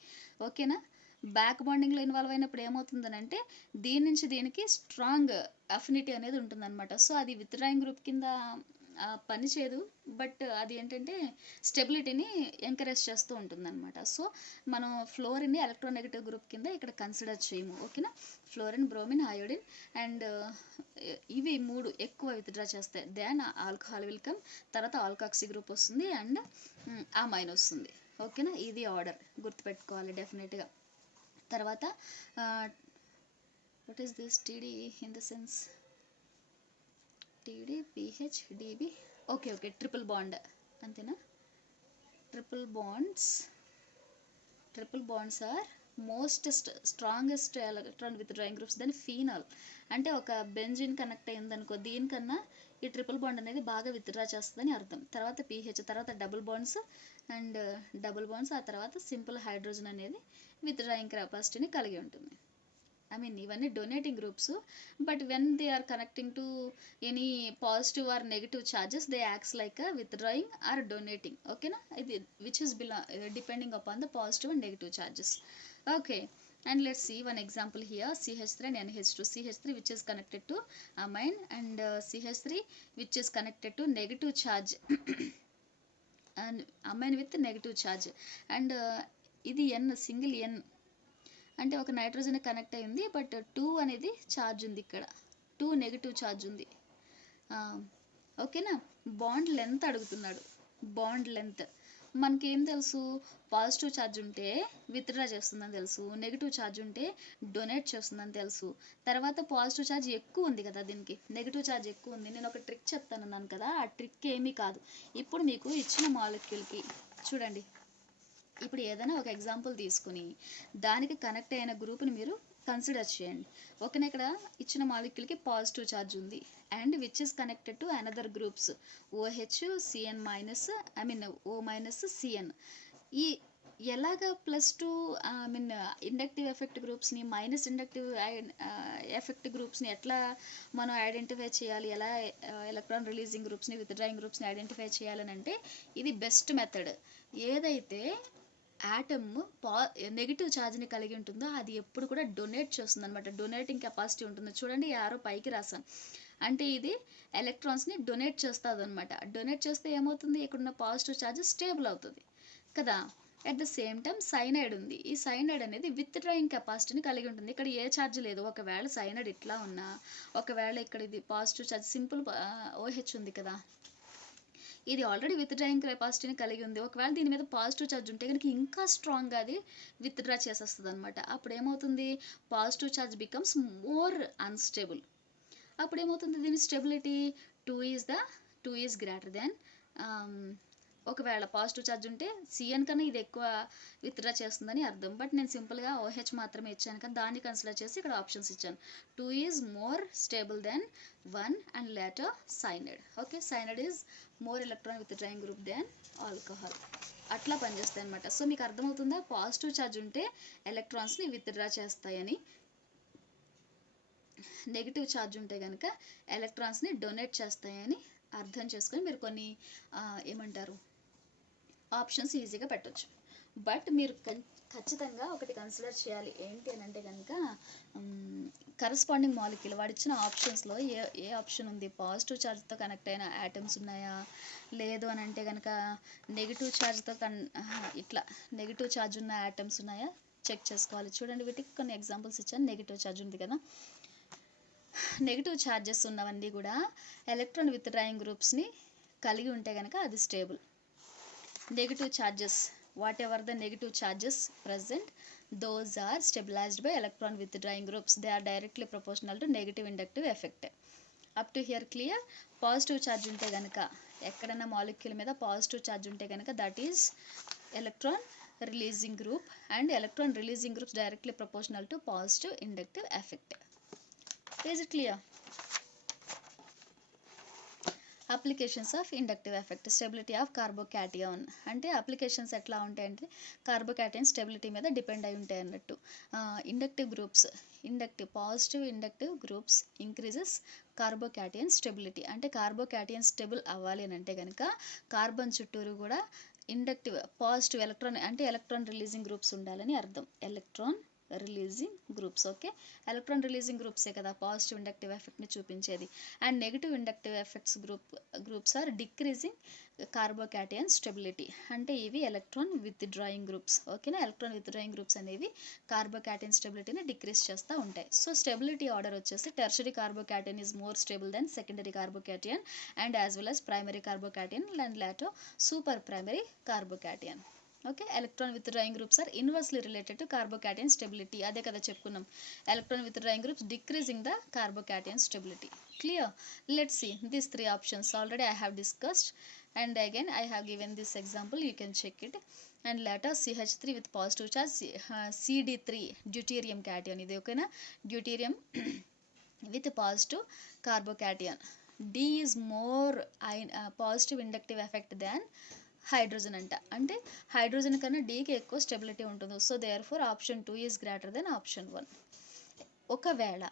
ఓకేనా? బ్యాక్ బాండింగ్లో ఇన్వాల్వ్ అయినప్పుడు ఏమవుతుందనంటే దీని నుంచి దీనికి స్ట్రాంగ్ అఫినిటీ అనేది ఉంటుందన్నమాట. సో అది విత్డ్రాయింగ్ గ్రూప్ కింద పని చేయదు, బట్ అది ఏంటంటే స్టెబిలిటీని ఎంకరేజ్ చేస్తూ ఉంటుందన్నమాట. సో మనం ఫ్లోరిన్ని ఎలక్ట్రోనెగటివ్ గ్రూప్ కింద ఇక్కడ కన్సిడర్ చేయము. ఓకేనా? ఫ్లోరిన్, బ్రోమిన్, అయోడిన్ అండ్ ఇవి 3 ఎక్కువ విత్డ్రా చేస్తాయి. దెన్ ఆల్కహాల్ విల్ కమ్, తర్వాత ఆల్కాక్సీ గ్రూప్ వస్తుంది అండ్ అమైన్ వస్తుంది. ఓకేనా? ఇది ఆర్డర్ గుర్తుపెట్టుకోవాలి డెఫినెట్గా. తర్వాత what is this TD in the sense TD, PH, DB. Okay, triple bond అంతేనా? Triple bonds are most strongest electron withdrawing groups. దాని ఫీనాల్ అంటే ఒక బెంజిన్ కనెక్ట్ అయిందనుకో, దీనికన్నా ఈ ట్రిపుల్ బాండ్ అనేది బాగా విత్డ్రా చేస్తుందని అర్థం. తర్వాత PH, తర్వాత డబుల్ బాండ్స్, ఆ తర్వాత సింపుల్ హైడ్రోజన్ అనేది విత్డ్రాయింగ్ కెపాసిటీని కలిగి ఉంటుంది. I mean ఇవన్నీ donating groups, but when they are connecting to any positive or negative charges they acts like withdrawing or donating. ఓకేనా? ఇది which is depending upon the positive and negative charges. Okay. And let's see one example here. CH3 and NH2. CH3 which is connected to amine and CH3 which is connected to negative charge and amine with negative charge. And ఇది N, single N అంటే ఒక nitrogen connect అయింది, but 2 అనేది charge ఉంది ఇక్కడ, 2 negative charge ఉంది. ఓకేనా? Bond length అడుగుతున్నాడు. బాండ్ లెంత్ మనకేం తెలుసు? పాజిటివ్ ఛార్జ్ ఉంటే విత్డ్రా చేస్తుందని తెలుసు, నెగిటివ్ ఛార్జ్ ఉంటే డొనేట్ చేస్తుందని తెలుసు. తర్వాత పాజిటివ్ ఛార్జ్ ఎక్కువ ఉంది కదా, దీనికి నెగిటివ్ ఛార్జ్ ఎక్కువ ఉంది. నేను ఒక ట్రిక్ చెప్తానన్నాను కదా, ఆ ట్రిక్ ఏమీ కాదు. ఇప్పుడు మీకు ఇచ్చిన మాలిక్యూల్కి చూడండి, ఇప్పుడు ఏదైనా ఒక ఎగ్జాంపుల్ తీసుకుని దానికి కనెక్ట్ అయిన గ్రూప్ని మీరు కన్సిడర్ చేయండి. ఓకేనా? ఇక్కడ ఇచ్చిన మాలిక్యూల్కి పాజిటివ్ ఛార్జ్ ఉంది and which is connected to another groups OH, CN minus, I mean O minus, CN. ఈ ఎలాగ +2 ఐ మీన్ ఇండక్టివ్ ఎఫెక్ట్ గ్రూప్స్ని మైనస్ ఇండక్టివ్ ఎఫెక్ట్ గ్రూప్స్ని ఎట్లా మనం ఐడెంటిఫై చేయాలి, ఎలా ఎలక్ట్రాన్ రిలీజింగ్ గ్రూప్స్ని విత్డ్రాయింగ్ గ్రూప్స్ని ఐడెంటిఫై చేయాలని అంటే ఇది బెస్ట్ మెథడ్. ఏదైతే యాటమ్ నెగిటివ్ ఛార్జ్ని కలిగి ఉంటుందో అది ఎప్పుడు కూడా డొనేట్ చేస్తుంది అనమాట. డొనేటింగ్ కెపాసిటీ ఉంటుంది. చూడండి, యారో పైకి రాసాం అంటే ఇది ఎలక్ట్రాన్స్ని డొనేట్ చేస్తుంది అనమాట. డొనేట్ చేస్తే ఏమవుతుంది? ఇక్కడున్న పాజిటివ్ ఛార్జ్ స్టేబుల్ అవుతుంది కదా. At the same time cyanide ఉంది. ఈ సైనైడ్ అనేది విత్డ్రాయింగ్ కెపాసిటీని కలిగి ఉంటుంది. ఇక్కడ ఏ ఛార్జ్ లేదు. ఒకవేళ సైనైడ్ ఇట్లా ఉన్నా, ఒకవేళ ఇక్కడ ఇది పాజిటివ్ ఛార్జ్ సింపుల్ OH ఉంది కదా, ఇది ఆల్రెడీ విత్డ్రాయింగ్ కెపాసిటీని కలిగి ఉంది. ఒకవేళ దీని మీద పాజిటివ్ ఛార్జ్ ఉంటే కనుక ఇంకా స్ట్రాంగ్గా అది విత్డ్రా చేసేస్తుంది అనమాట. అప్పుడు ఏమవుతుంది? Positive charge becomes more unstable. అప్పుడు ఏమవుతుంది? దీని స్టెబిలిటీ 2 ఈజ్ గ్రేటర్ దెన్ ఒకవేళ పాజిటివ్ ఛార్జ్ ఉంటే సిఎన్ కన్నా ఇది ఎక్కువ విత్డ్రా చేస్తుందని అర్థం. బట్ నేను సింపుల్గా ఓహెచ్ మాత్రమే ఇచ్చాను కదా, దాన్ని కన్సిడర్ చేసి ఇక్కడ ఆప్షన్స్ ఇచ్చాను. 2 is more stable than 1 and latter cyanide. Okay, cyanide is more electron withdrawing group than alcohol. అట్లా పనిచేస్తాయి అనమాట. సో మీకు అర్థమవుతుందా, పాజిటివ్ ఛార్జ్ ఉంటే ఎలక్ట్రాన్స్ని విత్డ్రా చేస్తాయని, నెగిటివ్ ఛార్జ్ ఉంటే కనుక ఎలక్ట్రాన్స్ని డొనేట్ చేస్తాయని అర్థం చేసుకొని మీరు కొన్ని ఏమంటారు ఆప్షన్స్ ఈజీగా పెట్టవచ్చు. బట్ మీరు ఖచ్చితంగా ఒకటి కన్సిడర్ చేయాలి, ఏంటి అని అంటే కనుక కరస్పాండింగ్ మాలిక్యూల్ వాడు ఇచ్చిన ఆప్షన్స్లో ఏ ఆప్షన్ ఉంది, పాజిటివ్ ఛార్జ్తో కనెక్ట్ అయిన యాటమ్స్ ఉన్నాయా, లేదు అని అంటే కనుక నెగిటివ్ ఛార్జ్తో ఇట్లా నెగిటివ్ ఛార్జ్ ఉన్న యాటమ్స్ ఉన్నాయా చెక్ చేసుకోవాలి. చూడండి, వీటికి కొన్ని ఎగ్జాంపుల్స్ ఇచ్చాను. నెగిటివ్ ఛార్జ్ ఉంది కదా, నెగిటివ్ ఛార్జెస్ ఉన్నవన్నీ కూడా ఎలక్ట్రాన్ విత్డ్రాయింగ్ గ్రూప్స్ని కలిగి ఉంటే కనుక అది stable. Negative charges, what ever the negative charges present, those are stabilized by electron withdrawing groups. They are directly proportional to negative inductive effect. Up to here clear? Positive charge ఉంటే కనుక ఎక్కడైనా molecule మీద positive charge ఉంటే కనుక that is electron releasing group, and electron releasing groups directly proportional to positive inductive effect. Is it clear? Applications of inductive effect, stability of carbocation. అంటే applications ఎట్లా ఉంటాయంటే కార్బోకాటియన్ stability మీద డిపెండ్ అయి ఉంటాయి అన్నట్టు. Inductive groups, positive inductive groups increases carbocation stability. అంటే carbocation stable అవ్వాలి అని అంటే కనుక కార్బన్ చుట్టూరు కూడా inductive positive electron releasing groups ఉండాలని అర్థం. Electron releasing groups. Okay, electron releasing గ్రూప్సే కదా పాజిటివ్ ఇండక్టివ్ ఎఫెక్ట్ని చూపించేది. అండ్ negative inductive effects groups are decreasing carbocation stability. అంటే ఇవి ఎలక్ట్రాన్ విత్డ్రాయింగ్ గ్రూప్స్. ఓకేనా, ఎలక్ట్రాన్ విత్డ్రాయింగ్ గ్రూప్స్ అనేవి కార్బోకాటియన్ స్టెబిలిటీని డిక్రీజ్ చేస్తూ ఉంటాయి. సో స్టెబిలిటీ ఆర్డర్ వచ్చేసి tertiary carbocation is more stable than secondary carbocation and as well as primary carbocation and later super primary కార్బోకాటియన్. Okay, electron withdrawing groups are inversely related to carbocation stability. అదే కదా చెప్పుకున్నాం, electron withdrawing groups decreasing the carbocation stability. Clear? Let's see these 3 options. Already I have discussed, and again I have given this example, you can check it. And later CH3 with positive charge, CD3 deuterium cation ఇది. ఓకేనా, deuterium with positive carbocation. D is more positive inductive effect than hydrogen అంటే hydrogen కన్నా డీకి ఎక్కువ stability ఉంటుంది. So therefore option 2 is greater than option 1. ఒకవేళ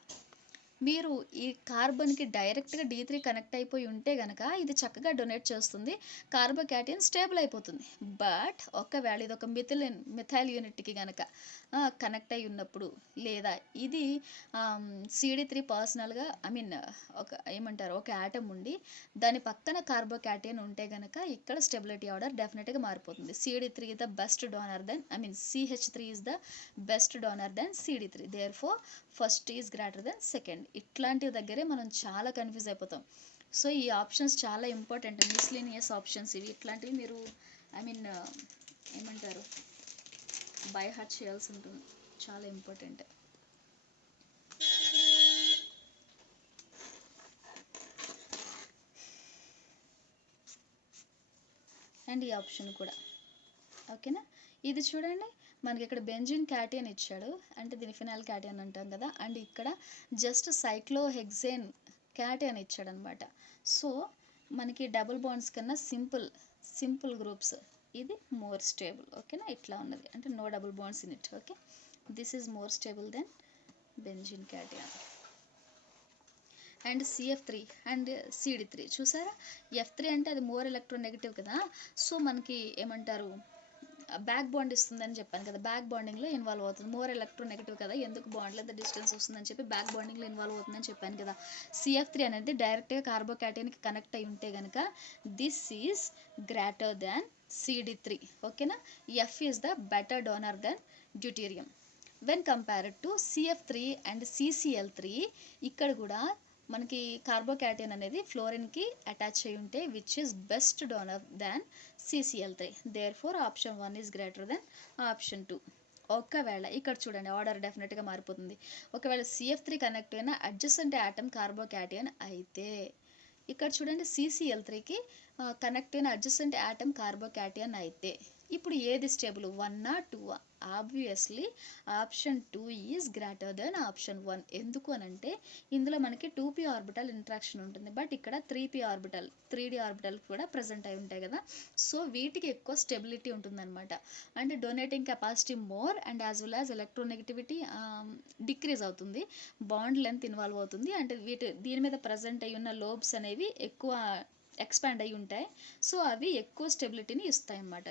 మీరు ఈ కార్బన్కి డైరెక్ట్గా D3 కనెక్ట్ అయిపోయి ఉంటే కనుక ఇది చక్కగా డొనేట్ చేస్తుంది, కార్బోకాటియన్ స్టేబుల్ అయిపోతుంది. బట్ ఒకవేళ ఇది ఒక మిథైల్ యూనిట్కి కనుక కనెక్ట్ అయి ఉన్నప్పుడు, లేదా ఇది CD3 పర్సనల్గా ఒక యాటమ్ ఉండి దాని పక్కన కార్బోకాటియన్ ఉంటే కనుక ఇక్కడ స్టెబిలిటీ ఆర్డర్ డెఫినెట్గా మారిపోతుంది. CD3 is the best donor than CH3 is the best donor than CD3. therefore first is greater then second. ఇట్లాంటి దగ్గరే మనం చాలా కన్ఫ్యూజ్ అయిపోతాం. సో ఈ ఆప్షన్స్ చాలా ఇంపార్టెంట్, మిస్లీనియస్ ఆప్షన్స్ ఇవి. ఇట్లాంటివి మీరు ఏమంటారు బై హార్ట్ చేయాల్సి ఉంటుంది, చాలా ఇంపార్టెంట్. అండ్ ఈ ఆప్షన్ కూడా ఓకేనా. ఇది చూడండి, మనకి ఇక్కడ బెంజిన్ క్యాటియన్ ఇచ్చాడు, అంటే దీని ఫినాల్ క్యాటియన్ అంటాం కదా, అండ్ ఇక్కడ జస్ట్ సైక్లోహెక్సేన్ క్యాటియన్ ఇచ్చాడు అనమాట. సో మనకి డబుల్ బాండ్స్ కన్నా సింపుల్ గ్రూప్స్ ఇది మోర్ స్టేబుల్. ఓకేనా, ఇట్లా ఉన్నది అంటే no double bonds in it. Okay, this is more stable than benzene cation. And CF3 and CD3 చూసారా, F3 అంటే అది మోర్ ఎలక్ట్రోనెగటివ్ కదా. సో మనకి ఏమంటారు బ్యాక్ బాండ్ ఇస్తుందని చెప్పాను కదా, బ్యాక్ బాండింగ్లో ఇన్వాల్వ్ అవుతుంది. మోర్ ఎలక్ట్రోనెగటివ్ కదా, ఎందుకు బాండ్ లేదా డిస్టెన్స్ వస్తుందని చెప్పి బ్యాక్ బాండింగ్లో ఇన్వాల్వ్ అవుతుందని చెప్పాను కదా. CF3 అనేది డైరెక్ట్గా కార్బోకాటియన్కి కనెక్ట్ అయి ఉంటే కనుక this is greater than CD3. ఓకేనా, F is the better donor than deuterium. When compared to CF3 and CCl3, ఇక్కడ కూడా మనకి కార్బోకాటియన్ అనేది ఫ్లోరిన్కి అటాచ్ అయి ఉంటే which is best donor than CCl3. Therefore option 1 is greater than option 2. ఒకవేళ ఇక్కడ చూడండి ఆర్డర్ డెఫినెట్గా మారిపోతుంది. ఒకవేళ CF3 కనెక్ట్ అయిన అడ్జసెంట్ యాటమ్ కార్బోకాటియన్ అయితే ఇక్కడ చూడండి CCl3కి కనెక్ట్ అయిన అడ్జసెంట్ యాటమ్ కార్బోకాటియన్ అయితే ఇప్పుడు ఏది stable 1 2? Obviously option 2 is greater than option 1. ఎందుకు అనంటే ఇందులో మనకి 2p ఆర్బిటల్ ఇంట్రాక్షన్ ఉంటుంది, బట్ ఇక్కడ 3p ఆర్బిటల్ 3d ఆర్బిటల్ కూడా ప్రజెంట్ అయి ఉంటాయి కదా. సో వీటికి ఎక్కువ స్టెబిలిటీ ఉంటుందన్నమాట. అంటే donating capacity more and as well as electronegativity decrease అవుతుంది, బాండ్ లెంత్ ఇన్వాల్వ్ అవుతుంది. అంటే దీని మీద ప్రజెంట్ అయి ఉన్న లోబ్స్ అనేవి ఎక్కువ ఎక్స్పాండ్ అయి ఉంటాయి. సో అవి ఎక్కువ స్టెబిలిటీని ఇస్తాయి అన్నమాట.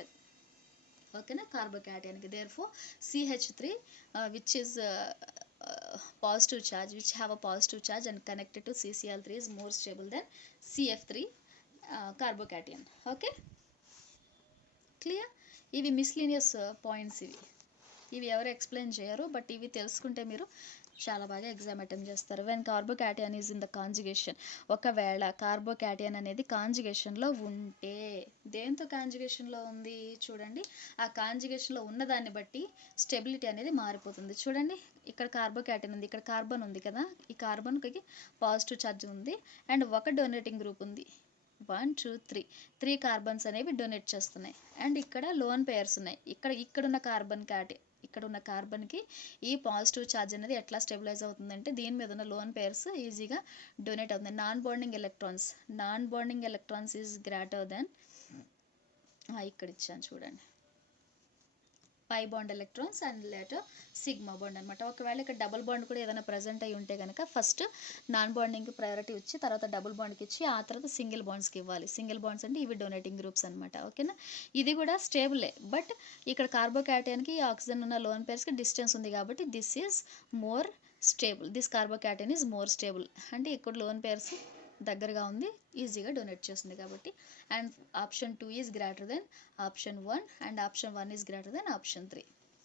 ఓకేనా, కార్బోకాటియన్కి. Therefore CH3 which is positive charge, which have a positive charge and connected to CCl3 is more stable than CF3 carbocation. Okay, clear? ఇవి మిస్లీనియస్ పాయింట్స్, ఇవి ఎవరు ఎక్స్ప్లెయిన్ చేయరు, బట్ ఇవి తెలుసుకుంటే మీరు చాలా బాగా ఎగ్జామ్ అటెంప్ట్ చేస్తారు. When carbocation is in the conjugation, ఒకవేళ కార్బోకాటియన్ అనేది కాంజుగేషన్లో ఉంటే, దేంతో కాంజుగేషన్లో ఉంది చూడండి, ఆ కాంజుగేషన్లో ఉన్నదాన్ని బట్టి స్టెబిలిటీ అనేది మారిపోతుంది. చూడండి, ఇక్కడ కార్బోకాటియన్ ఉంది, ఇక్కడ కార్బన్ ఉంది కదా, ఈ కార్బన్కి పాజిటివ్ ఛార్జ్ ఉంది అండ్ ఒక డొనేటింగ్ గ్రూప్ ఉంది. 1 2 3 కార్బన్స్ అనేవి డొనేట్ చేస్తున్నాయి అండ్ ఇక్కడ లోన్ పేర్స్ ఉన్నాయి. ఇక్కడున్న కార్బన్కి ఈ పాజిటివ్ ఛార్జ్ అనేది ఎట్లా స్టెబిలైజ్ అవుతుందంటే దీని మీద ఉన్న లోన్ పేర్స్ ఈజీగా డొనేట్ అవుతుంది. Non bonding electrons is greater than, ఇక్కడ ఇచ్చాను చూడండి, pi bond electrons and latter sigma bond అనమాట. ఒకవేళ ఇక్కడ డబుల్ బాండ్ కూడా ఏదైనా ప్రజెంట్ అయి ఉంటే కనుక ఫస్ట్ నాన్ బాండింగ్కి ప్రయారిటీ ఇచ్చి తర్వాత డబుల్ బాండ్కి ఇచ్చి ఆ తర్వాత సింగిల్ బాండ్స్కి ఇవ్వాలి. సింగిల్ బాండ్స్ అంటే ఇవి డొనేటింగ్ గ్రూప్స్ అనమాట. ఓకేనా, ఇది కూడా స్టేబులే, బట్ ఇక్కడ కార్బోకాటియన్కి ఆక్సిజన్ ఉన్న లోన్ పేర్స్కి డిస్టెన్స్ ఉంది కాబట్టి this is more stable, this carbocation is more stable. అంటే ఇక్కడ లోన్ పేర్స్ దగ్గరగా ఉంది, ఈజీగా డొనేట్ చేస్తుంది కాబట్టి. And option 2 is greater than option 1 and option 1 is greater than option 3.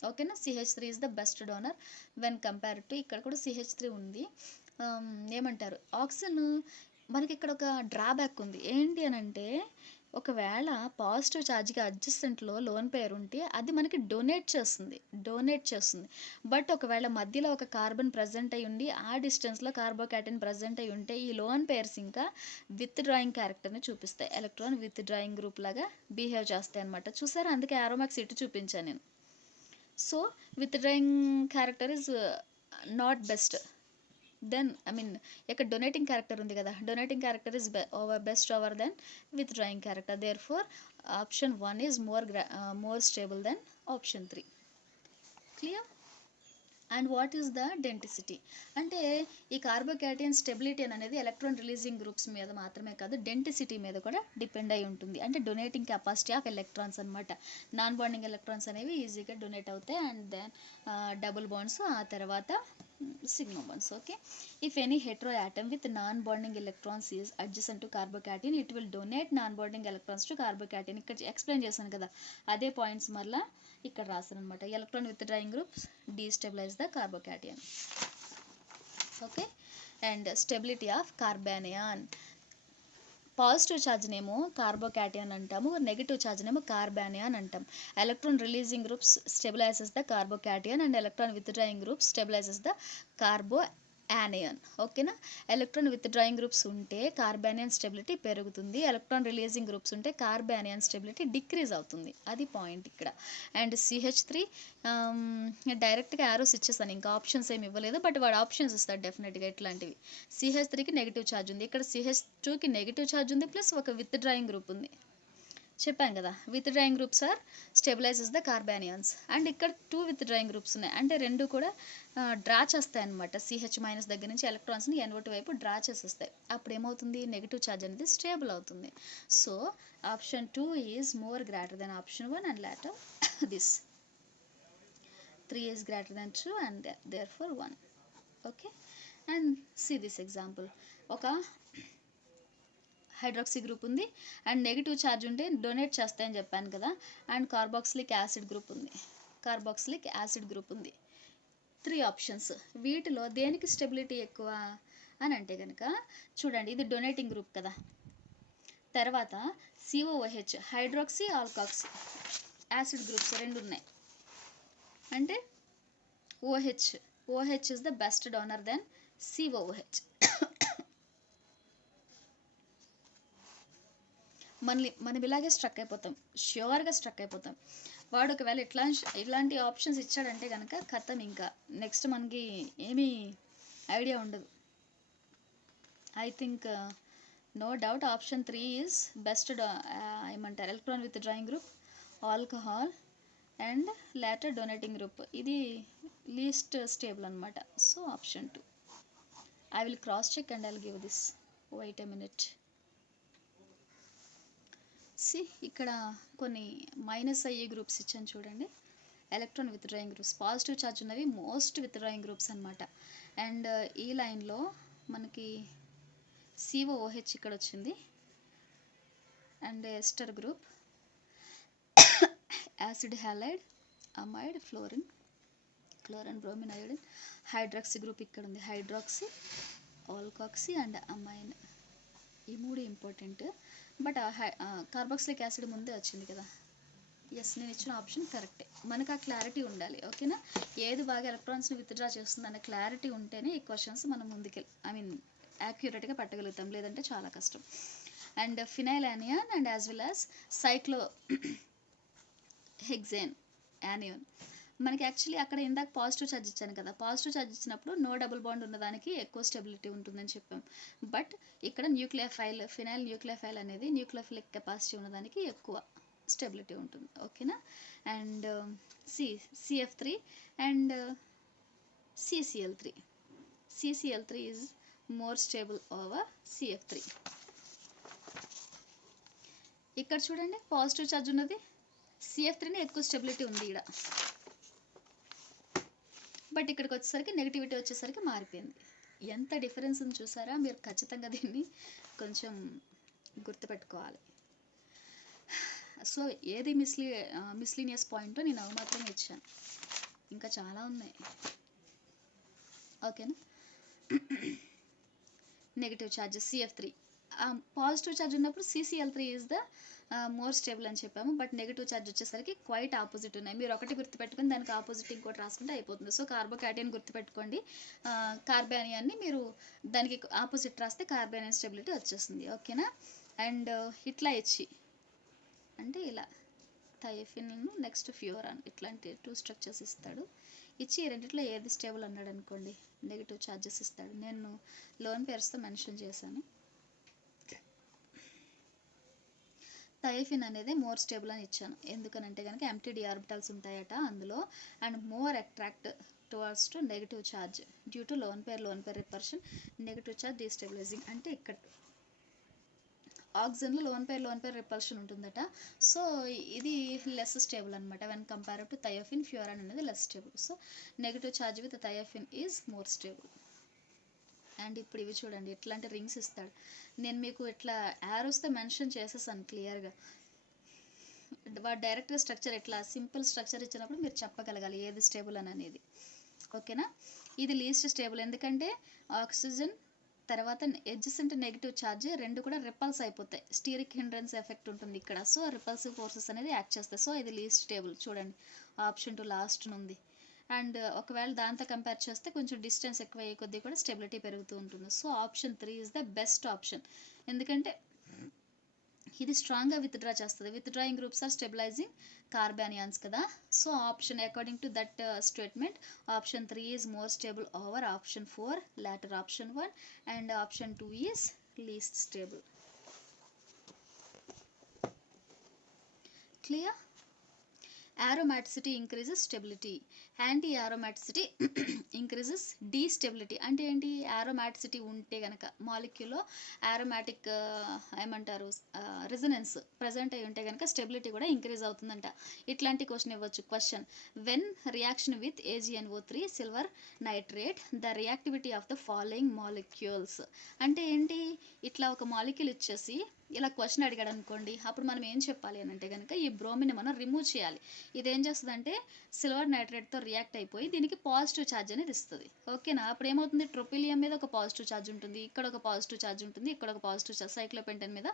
ఓకేనా, CH3 is the best donor when compare to, ఇక్కడ కూడా CH3 ఉంది. ఏమంటారు, ఆక్సిజన్ మనకి ఇక్కడ ఒక డ్రాబ్యాక్ ఉంది. ఏంటి అని అంటే ఒకవేళ పాజిటివ్ ఛార్జ్కి అడ్జసెంట్లో లోన్ పేర్ ఉంటే అది మనకి డొనేట్ చేస్తుంది. బట్ ఒకవేళ మధ్యలో ఒక కార్బన్ ప్రజెంట్ అయి ఉండి ఆ డిస్టెన్స్లో కార్బోకాటిన్ ప్రజెంట్ అయి ఉంటే ఈ లోన్ పేర్స్ ఇంకా విత్ డ్రాయింగ్ క్యారెక్టర్ని చూపిస్తాయి. ఎలక్ట్రాన్ విత్ డ్రాయింగ్ గ్రూప్ లాగా బిహేవ్ చేస్తాయి అనమాట. చూసారా, అందుకే ఆరోమాక్స్ ఇటు చూపించాను నేను. So withdrawing character is not best than, ఇక్కడ డొనేటింగ్ క్యారెక్టర్ ఉంది కదా, donating character is best over than withdrawing character. Therefore option 1 is more stable than option 3. Clear? And what is the denticity అంటే ఈ carbocation stability అనేది electron releasing groups మీద మాత్రమే కాదు, denticity మీద కూడా డిపెండ్ అయి ఉంటుంది. అంటే డొనేటింగ్ కెపాసిటీ ఆఫ్ ఎలక్ట్రాన్స్ అనమాట. నాన్ బాండింగ్ ఎలక్ట్రాన్స్ అనేవి ఈజీగా డొనేట్ అవుతాయి అండ్ దెన్ డబుల్ బాండ్స్, ఆ తర్వాత sigma bonds. Okay, if any hetero atom with non bonding electrons is adjacent to carbocation, it will donate non bonding electrons to carbocation. ఇక్కడ explain చేశాను కదా, అదే points మళ్ళీ ఇక్కడ రాస్తాను అనమాట. Electron withdrawing groups destabilise the carbocation. Okay, and stability of carbanion. Positive ఛార్జ్నేమో carbocation అంటాము, నెగిటివ్ ఛార్జ్నేమో కార్బానియాన్ అంటాం. Electron releasing groups stabilises the carbocation and electron withdrawing groups stabilises the carbanion. ఓకేనా, ఎలక్ట్రాన్ విత్డ్రాయింగ్ గ్రూప్స్ ఉంటే carbanion stability పెరుగుతుంది, electron releasing groups ఉంటే carbanion stability decrease అవుతుంది. అది పాయింట్ ఇక్కడ. అండ్ CH3 డైరెక్ట్గా యారోస్ ఇచ్చేస్తాను, ఇంకా ఆప్షన్స్ ఏమి ఇవ్వలేదు, బట్ వాడు ఆప్షన్స్ ఇస్తాడు డెఫినెట్గా. ఇట్లాంటివి CH3కి నెగిటివ్ ఛార్జ్ ఉంది, ఇక్కడ CH2కి నెగిటివ్ ఛార్జ్ ఉంది ప్లస్ ఒక విత్ డ్రాయింగ్ గ్రూప్ ఉంది. చెప్పాను కదా, withdrawing groups are stabilises the carbanions. And ఇక్కడ 2 విత్ డ్రాయింగ్ గ్రూప్స్ ఉన్నాయి, అంటే రెండు కూడా డ్రా చేస్తాయి అనమాట. CH- దగ్గర నుంచి ఎలక్ట్రాన్స్ని NO2 వైపు డ్రా చేసేస్తాయి. అప్పుడు ఏమవుతుంది, నెగిటివ్ ఛార్జ్ అనేది స్టేబుల్ అవుతుంది. So option 2 is more greater than option 1 and later this 3 is greater than 2 and therefore 1. Okay, and see this example. ఒక హైడ్రాక్సీ గ్రూప్ ఉంది అండ్ నెగిటివ్ ఛార్జ్ ఉంటే డొనేట్ చేస్తాయని చెప్పాను కదా, అండ్ కార్బాక్సిలిక్ యాసిడ్ గ్రూప్ ఉంది. 3 options. వీటిలో దేనికి stability ఎక్కువ అని అంటే కనుక చూడండి, ఇది డొనేటింగ్ గ్రూప్ కదా, తర్వాత COOH hydroxy alkoxy acid groups 2 ఉన్నాయి. అంటే OH is the best donor than COOH. మనం ఇలాగే స్ట్రక్ అయిపోతాం, ష్యూర్గా స్ట్రక్ అయిపోతాం. వాడు ఒకవేళ ఇలాంటి ఆప్షన్స్ ఇచ్చాడంటే కనుక కథం, ఇంకా నెక్స్ట్ మనకి ఏమీ ఐడియా ఉండదు. I think no doubt option 3 is best. ఏమంటారు, electron withdrawing group, alcohol and later donating group, ఇది లీస్ట్ స్టేబుల్ అనమాట. So option 2. I will cross check and I will give this. Wait a minute. ఇక్కడ కొన్ని minus అయ్యే groups ఇచ్చాను చూడండి. Electron withdrawing groups, positive charge ఉన్నవి most withdrawing groups అనమాట. And ఈ లైన్లో మనకి COOH ఇక్కడ వచ్చింది. And ester group, acid halide, amide, fluorine, chlorine, bromine, iodine, hydroxy group ఇక్కడ ఉంది. హైడ్రాక్సీ, ఆల్కాక్సీ అండ్ అమైన్, ఈ 3 ఇంపార్టెంట్. బట్ కార్బాక్సిలిక్ యాసిడ్ ముందే వచ్చింది కదా. ఎస్, నేను ఇచ్చిన ఆప్షన్ కరెక్టే. మనకు ఆ క్లారిటీ ఉండాలి, ఓకేనా. ఏది బాగా ఎలక్ట్రాన్స్ని విత్డ్రా చేస్తుంది అనే క్లారిటీ ఉంటేనే ఈ క్వశ్చన్స్ మనం యాక్యురేట్గా పట్టగలుగుతాం, లేదంటే చాలా కష్టం. And phenyl anion and as well as సైక్లో hexane anion. మనకి యాక్చువల్లీ అక్కడ ఇందాక పాజిటివ్ ఛార్జ్ ఇచ్చాను కదా, పాజిటివ్ ఛార్జ్ ఇచ్చినప్పుడు నో డబుల్ బాండ్ ఉన్నదానికి ఎక్కువ స్టెబిలిటీ ఉంటుందని చెప్పాం. బట్ ఇక్కడ ఫినైల్ న్యూక్లియోఫైల్ అనేది న్యూక్లియోఫిలిక్ కెపాసిటీ ఉన్నదానికి ఎక్కువ స్టెబిలిటీ ఉంటుంది, ఓకేనా. And CF3 and CCl3. CCl3 is more stable over CF3. ఇక్కడ చూడండి, పాజిటివ్ ఛార్జ్ ఉన్నది CF3ని ఎక్కువ స్టెబిలిటీ ఉంది ఇక్కడ. బట్ ఇక్కడికి వచ్చేసరికి నెగిటివిటీ వచ్చేసరికి మారిపోయింది. ఎంత డిఫరెన్స్ ఉంది చూసారా. మీరు ఖచ్చితంగా దీన్ని కొంచెం గుర్తుపెట్టుకోవాలి. సో ఏది మిస్లీనియస్ పాయింట్ నేను అవి మాత్రమే ఇచ్చాను, ఇంకా చాలా ఉన్నాయి, ఓకేనా. Negative charge CF3, positive charge ఉన్నప్పుడు CCl3 is the more stable అని చెప్పాము. బట్ నెగిటివ్ ఛార్జ్ వచ్చేసరికి క్వైట్ ఆపోజిట్ ఉన్నాయి. మీరు ఒకటి గుర్తుపెట్టుకుని దానికి ఆపోజిట్ ఇంకోటి రాసుకుంటే అయిపోతుంది. సో కార్బోకాటియన్ గుర్తుపెట్టుకోండి, కార్బానియాన్ని మీరు దానికి ఆపోజిట్ రాస్తే కార్బానియన్ స్టెబిలిటీ వచ్చేస్తుంది, ఓకేనా. అండ్ ఇట్లా ఇచ్చి అంటే ఇలా థయోఫిన్ నెక్స్ట్ ఫ్యూరాన్ ఇట్లాంటి 2 స్ట్రక్చర్స్ ఇస్తాడు. ఇచ్చి ఈ రెండిట్లో ఏది స్టేబుల్ అన్నాడు అనుకోండి, నెగిటివ్ ఛార్జెస్ ఇస్తాడు. నేను లోన్ పేర్స్తో మెన్షన్ చేశాను. థయోఫిన్ అనేది మోర్ స్టేబుల్ అని ఇచ్చాను, ఎందుకనంటే కనుక ఎంటీ ఆర్బిటల్స్ ఉంటాయట అందులో. And more attract towards to negative charge due to lone pair repulsion, negative charge destabilising. అంటే ఇక్కడ ఆక్సిజన్లో లోన్ పేర్ రిపల్షన్ ఉంటుందట. సో ఇది లెస్ స్టేబుల్ అనమాట when compare to thiophene. Furan అనేది less stable. So negative charge with thiophene is more stable. And ఇప్పుడు ఇవి చూడండి, ఇట్లాంటి రింగ్స్ ఇస్తాడు. నేను మీకు ఇట్లా యారోస్తో మెన్షన్ చేసేసాను క్లియర్గా. వాడు డైరెక్ట్గా స్ట్రక్చర్ ఇట్లా సింపుల్ స్ట్రక్చర్ ఇచ్చినప్పుడు మీరు చెప్పగలగాలి ఏది స్టేబుల్ అని అనేది, ఓకేనా. ఇది లీస్ట్ స్టేబుల్, ఎందుకంటే ఆక్సిజన్ తర్వాత ఎడ్జసెంట్ నెగిటివ్ ఛార్జ్ రెండు కూడా రిపల్స్ అయిపోతాయి. స్టీరిక్ హిండ్రెన్స్ ఎఫెక్ట్ ఉంటుంది ఇక్కడ. సో రిపల్సివ్ ఫోర్సెస్ అనేది యాక్ట్ చేస్తాయి. సో ఇది లీస్ట్ స్టేబుల్. చూడండి ఆప్షన్ 2 లాస్ట్ ఉంది. అండ్ ఒకవేళ దాంతో కంపేర్ చేస్తే కొంచెం డిస్టెన్స్ ఎక్కువ అయ్యే కొద్దీ కూడా స్టెబిలిటీ పెరుగుతూ ఉంటుంది. So option 3 is the best option, ఎందుకంటే ఇది స్ట్రాంగ్గా విత్డ్రా చేస్తుంది. విత్డ్రాయింగ్ గ్రూప్స్ ఆర్ స్టెబిలైజింగ్ కార్బానియాన్స్ కదా. So option according to that statement option 3 is more stable over option 4, latter option 1, and option 2 is least stable. Clear? Aromaticity increases stability, anti-aromaticity increases destability. అంటే ఏంటి, aromaticity ఉంటే కనుక మాలిక్యూల్లో aromatic ఏమంటారు resonance present అయి ఉంటే కనుక stability కూడా increase అవుతుందంట. ఇట్లాంటి క్వశ్చన్ ఇవ్వచ్చు. Question, when reaction with AgNO3 silver nitrate the reactivity of the following molecules. అంటే ఏంటి, ఇట్లా ఒక మాలిక్యూల్ ఇచ్చేసి ఇలా క్వశ్చన్ అడిగాడు అనుకోండి, అప్పుడు మనం ఏం చెప్పాలి అని అంటే కనుక ఈ బ్రోమిన్ మనం రిమూవ్ చేయాలి. ఇదేం చేస్తుందంటే సిల్వర్ నైట్రేట్తో రియాక్ట్ అయిపోయి దీనికి పాజిటివ్ ఛార్జ్ అనేది ఇస్తుంది, ఓకేనా. అప్పుడు ఏమవుతుంది, ట్రోపిలియం మీద ఒక పాజిటివ్ ఛార్జ్ ఉంటుంది, ఇక్కడ ఒక పాజిటివ్ ఛార్జ్ ఉంటుంది, ఇక్కడ ఒక పాజిటివ్ ఛార్జ్, సైక్లోపెంటన్ మీద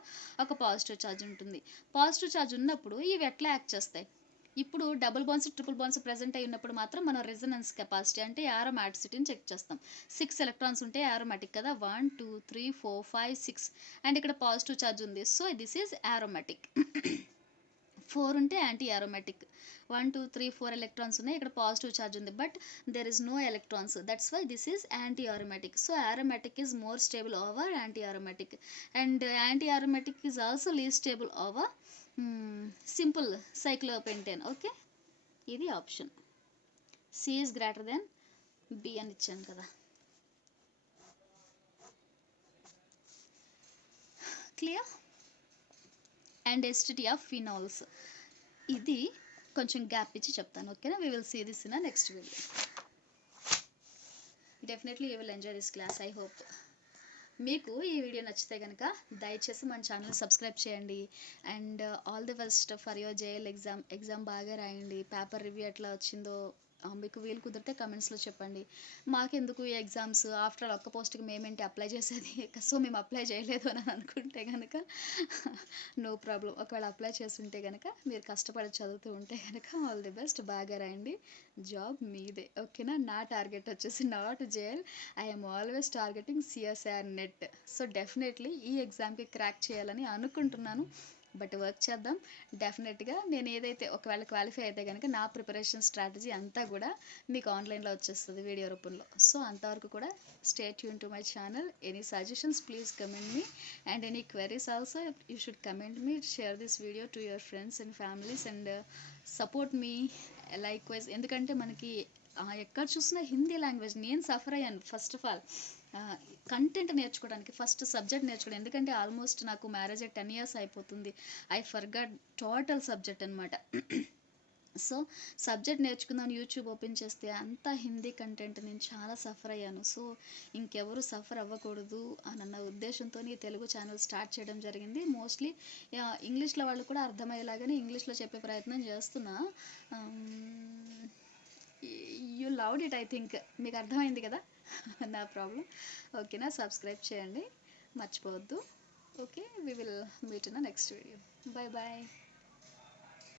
ఒక పాజిటివ్ ఛార్జ్ ఉంటుంది. పాజిటివ్ ఛార్జ్ ఉన్నప్పుడు ఇవి ఎట్లా యాక్ట్ చేస్తాయి, ఇప్పుడు double bonds triple bonds present అయి ఉన్నప్పుడు మాత్రం మనం రెజొనెన్స్ కెపాసిటీ అంటే యారోమాటిసిటీని చెక్ చేస్తాం. 6 ఎలక్ట్రాన్స్ ఉంటే యారోమాటిక్ కదా, 1 2 3 4 5 6 అండ్ ఇక్కడ పాజిటివ్ ఛార్జ్ ఉంది, సో దిస్ ఈజ్ యారోమాటిక్. 4 ఉంటే యాంటీ యారోమాటిక్. 1 2 3 4 ఎలక్ట్రాన్స్ ఉన్నాయి, ఇక్కడ పాజిటివ్ ఛార్జ్ ఉంది, but there is no electrons, that's why this is anti aromatic. So aromatic is more stable over anti aromatic, and anti aromatic is also least stable over simple cyclopentane. Okay, ఇది option. C is greater than B అని ఇచ్చాను కదా. Clear? And acidity of phenols, ఇది కొంచెం gap ఇచ్చి చెప్తాను. ఓకేనా? We will see this in next video. Definitely you will enjoy this class, I hope. మీకు ఈ వీడియో నచ్చితే కనుక దయచేసి మన ఛానల్ సబ్స్క్రైబ్ చేయండి. And all the best for your JL exam బాగా రాయండి. పేపర్ రివ్యూ ఎట్లా వచ్చిందో మీకు వీలు కుదిరితే కమెంట్స్లో చెప్పండి. మాకెందుకు ఈ ఎగ్జామ్స్, ఆఫ్టర్ ఆల్ ఒక్క పోస్ట్కి మేమేంటి అప్లై చేసేది, సో మేము అప్లై చేయలేదు అని అనుకుంటే కనుక నో ప్రాబ్లం. ఒకవేళ అప్లై చేస్తుంటే కనుక మీరు కష్టపడి చదువుతూ ఉంటే కనుక ఆల్ ది బెస్ట్, బాగా రాయండి, జాబ్ మీదే. ఓకేనా? నా టార్గెట్ వచ్చేసి not JL, I'm always targeting CSR net. So definitely ఈ ఎగ్జామ్కి క్రాక్ చేయాలని అనుకుంటున్నాను, బట్ వర్క్ చేద్దాం. డెఫినెట్గా నేను ఏదైతే ఒకవేళ క్వాలిఫై అయితే కనుక నా ప్రిపరేషన్ స్ట్రాటజీ అంతా కూడా మీకు ఆన్లైన్లో వచ్చేస్తుంది వీడియో రూపంలో. సో అంతవరకు కూడా stay tune to my channel. Any suggestions please comment me, and any queries also you should comment me. Share this video to your friends and families and support me like wise. ఎందుకంటే మనకి ఎక్కడ చూసినా Hindi language నేను suffer అయ్యాను. First of all content నేర్చుకోవడానికి first subject నేర్చుకోవడం, ఎందుకంటే almost నాకు మ్యారేజ్ 10 years అయిపోతుంది. ఐ ఫర్గాట్ టోటల్ సబ్జెక్ట్ అనమాట. సో సబ్జెక్ట్ నేర్చుకుందాం యూట్యూబ్ ఓపెన్ చేస్తే అంతా హిందీ కంటెంట్, నేను చాలా సఫర్ అయ్యాను. సో ఇంకెవరు సఫర్ అవ్వకూడదు అన్న ఉద్దేశంతో ఈ తెలుగు ఛానల్ స్టార్ట్ చేయడం జరిగింది. మోస్ట్లీ ఇంగ్లీష్లో వాళ్ళు కూడా అర్థమయ్యేలాగానే ఇంగ్లీష్లో చెప్పే ప్రయత్నం చేస్తున్నా. You loved it, I think. మీకు అర్థమైంది కదా నా ప్రాబ్లం. ఓకేనా? సబ్స్క్రైబ్ చేయండి, మర్చిపోవద్దు. Okay, we will meet in next video. Bye bye.